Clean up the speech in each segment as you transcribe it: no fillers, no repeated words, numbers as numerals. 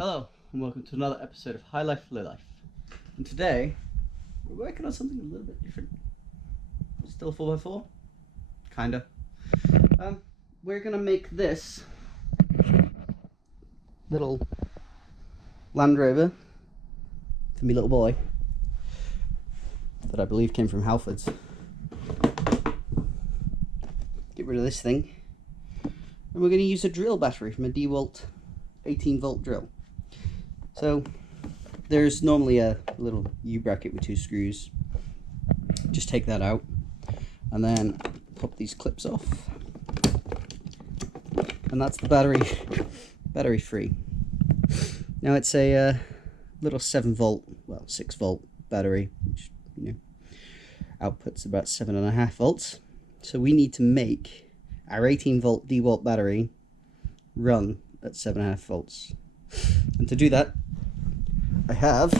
Hello and welcome to another episode of High Life Low Life. And today we're working on something a little bit different. Still 4x4? Kinda. We're gonna make this little Land Rover for me little boy that I believe came from Halfords. Get rid of this thing. And we're going to use a drill battery from a DeWalt 18-volt drill. So there's normally a little U-bracket with 2 screws. Just take that out and then pop these clips off. And that's the battery free. Now it's a little 7-volt, well 6-volt battery, which outputs about 7.5 volts. So we need to make our 18-volt DeWalt battery run at 7.5 volts. And to do that, I have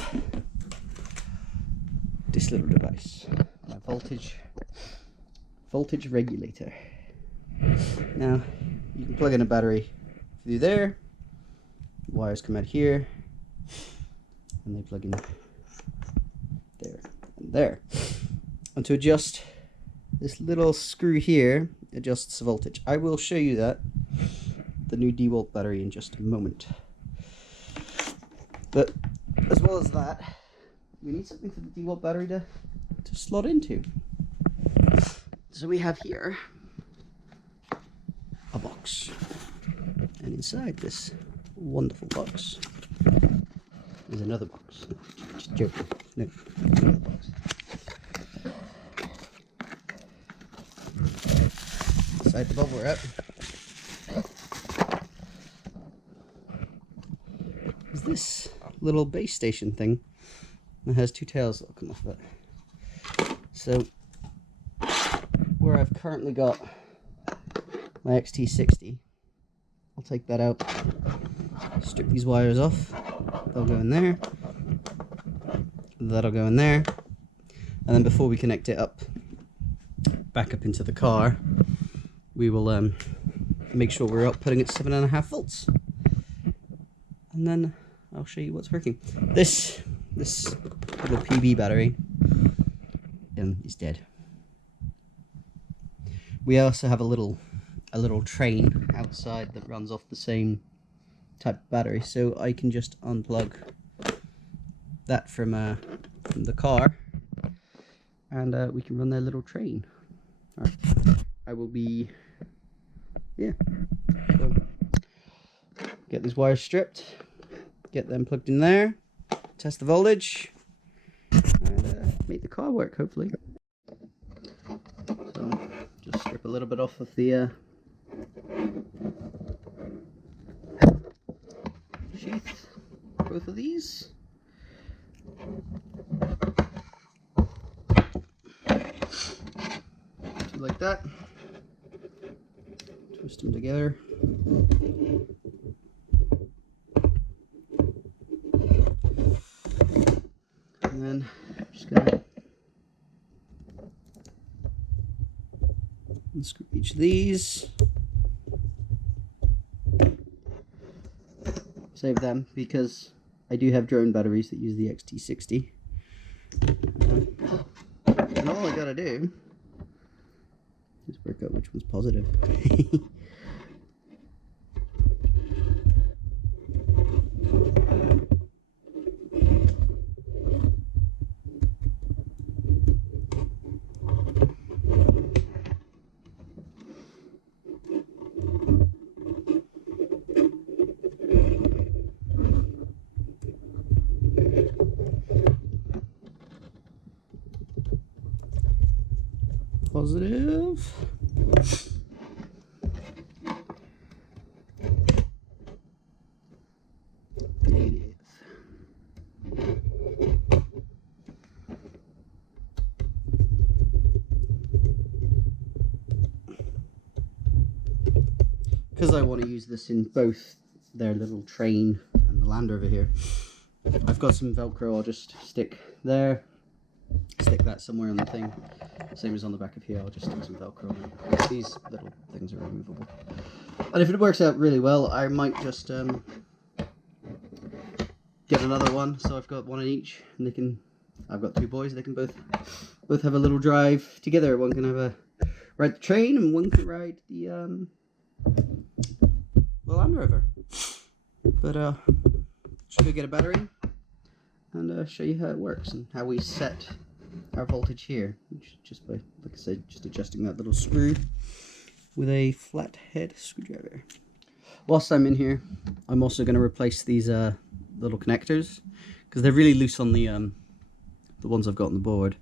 this little device, my voltage regulator. Now, you can plug in a battery through there, wires come out here, and they plug in there and there. And to adjust this little screw here, adjusts the voltage. I will show you that, the new DeWalt battery, in just a moment. But as well as that, we need something for the DeWalt battery to slot into. So we have here a box, and inside this wonderful box is another box. Just joking. No, another box. Inside the bubble wrap is this little base station thing. It has 2 tails that'll come off of it. So where I've currently got my XT60, I'll take that out, strip these wires off. They'll go in there, that'll go in there, and then before we connect it up back up into the car, we will make sure we're outputting at 7.5 volts, and then I'll show you what's working. This little PB battery is dead. We also have a little train outside that runs off the same type of battery, so I can just unplug that from the car, and we can run their little train. All right. I will be, so get these wires stripped, get them plugged in there, test the voltage, and make the car work, hopefully. So just strip a little bit off of the sheath, both of these. Like that. Twist them together. And then I'm just gonna unscrew each of these. Save them because I do have drone batteries that use the XT60. And all I gotta do is work out which one's positive. Positive. Negative. Because I want to use this in both their little train and the Land Rover here, I've got some Velcro I'll just stick there, stick that somewhere on the thing. Same as on the back of here, I'll just stick some Velcro on it. These little things are removable. And if it works out really well, I might just get another one, so I've got one in each, and they can. I've got two boys. They can both have a little drive together. One can have a ride the train, and one can ride the Land Rover. But should go get a battery and show you how it works and how we set our voltage here, which just by, like I said, just adjusting that little screw with a flat head screwdriver. Whilst I'm in here, I'm also going to replace these little connectors because they're really loose on the ones I've got on the board,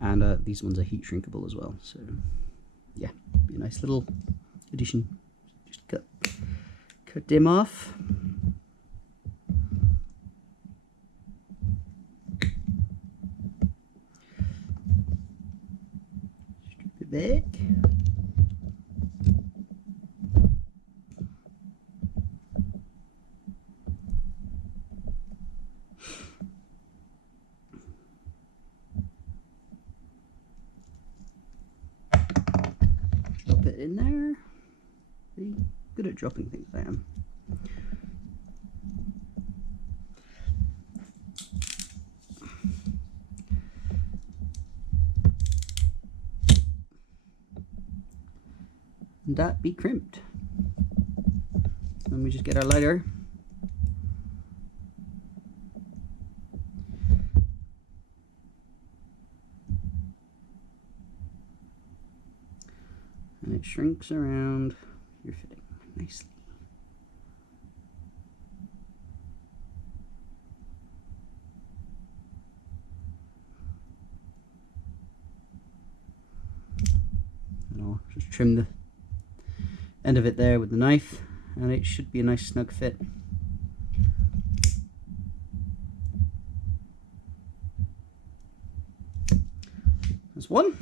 and these ones are heat shrinkable as well. So yeah, be a nice little addition. Just cut them off. Strip it back. Drop it in there. Pretty good at dropping things, I am. And that be crimped. Then we just get our lighter. And it shrinks around your fitting nicely. And I'll just trim the end of it there with the knife, and it should be a nice snug fit. There's one.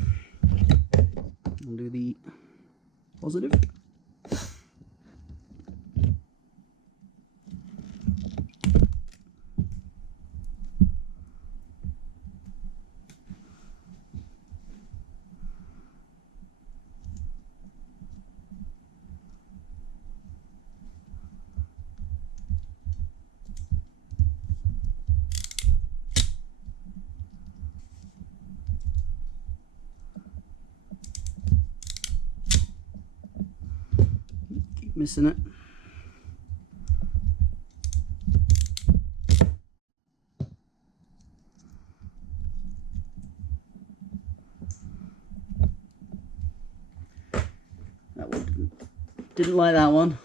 I'll do the positive. Missing it. That one didn't like that one.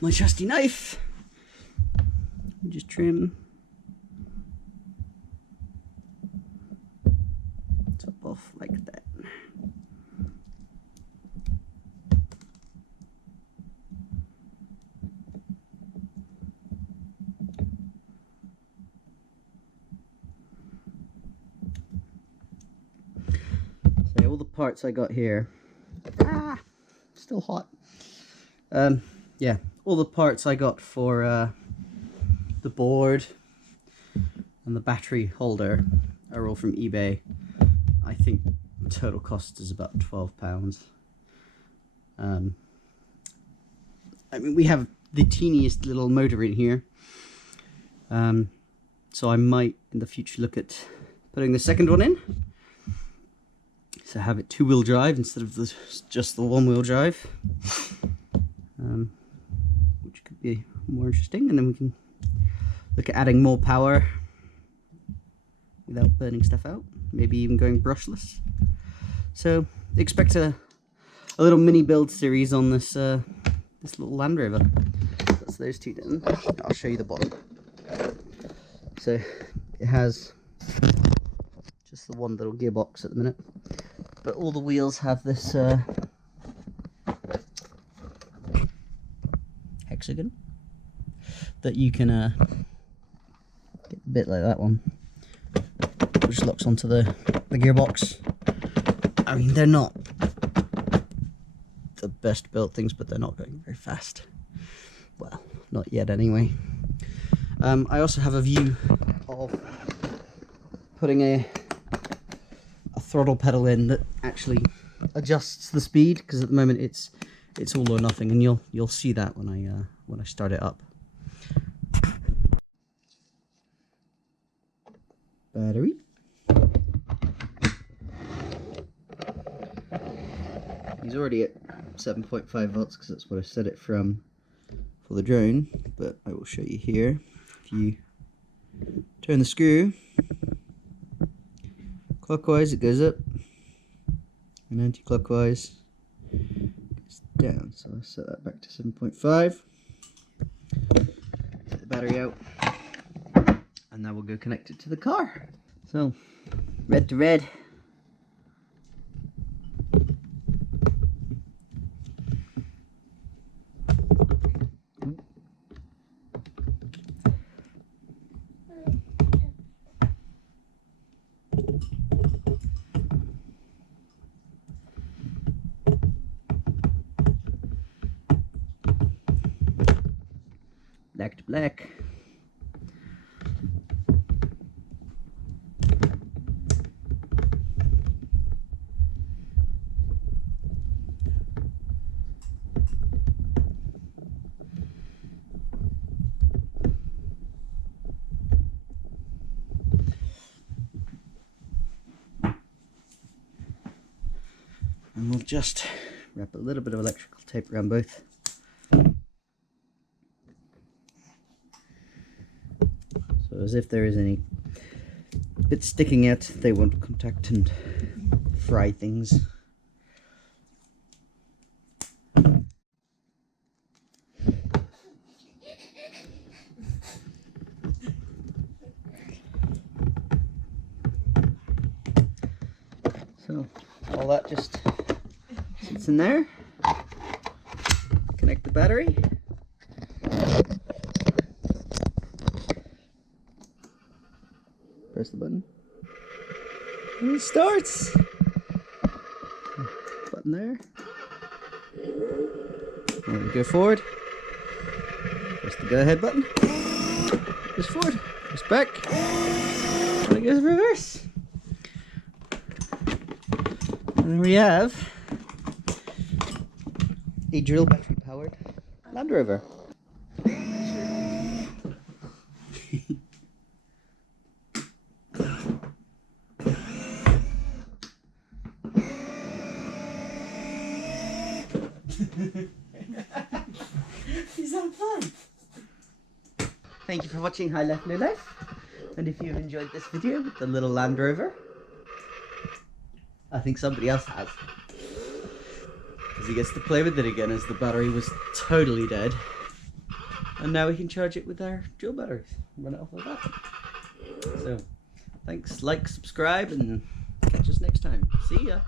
My trusty knife. Just trim top off like that. So all the parts I got here. Still hot. Yeah, all the parts I got for the board and the battery holder are all from eBay. I think the total cost is about £12. I mean, we have the teeniest little motor in here, so I might in the future look at putting the second one in, so have it two-wheel drive instead of just the one-wheel drive. Which could be more interesting, and then we can look at adding more power without burning stuff out, maybe even going brushless. So expect a little mini build series on this this little Land Rover. That's those two done. I'll show you the bottom. So it has just the one little gearbox at the minute, but all the wheels have this hexagon that you can get a bit like that one, which locks onto the gearbox. I mean, they're not the best built things, but they're not going very fast. Well, not yet anyway. I also have a view of putting a throttle pedal in that actually adjusts the speed, because at the moment it's all or nothing, and you'll see that when I start it up. Battery. He's already at 7.5 volts because that's what I set it from for the drone, but I will show you here. If you turn the screw clockwise, it goes up, and anti-clockwise goes down. So I'll set that back to 7.5. Take the battery out, and now we'll go connect it to the car. So, red to red. Black to black. And we'll just wrap a little bit of electrical tape around both. So as if there is any bit sticking out, they won't contact and fry things. So all that just sits in there. Connect the battery. Press the button. And it starts. Button there. And we go forward. Press the go ahead button. Goes forward. Goes back. And it goes reverse. And there we have a drill battery powered Land Rover. Is that fun? Thank you for watching High Life Low Life, and if you've enjoyed this video with the little Land Rover, I think somebody else has, because he gets to play with it again, as the battery was totally dead, and now we can charge it with our dual batteries and run it off like that. So thanks, like, subscribe, and catch us next time. See ya.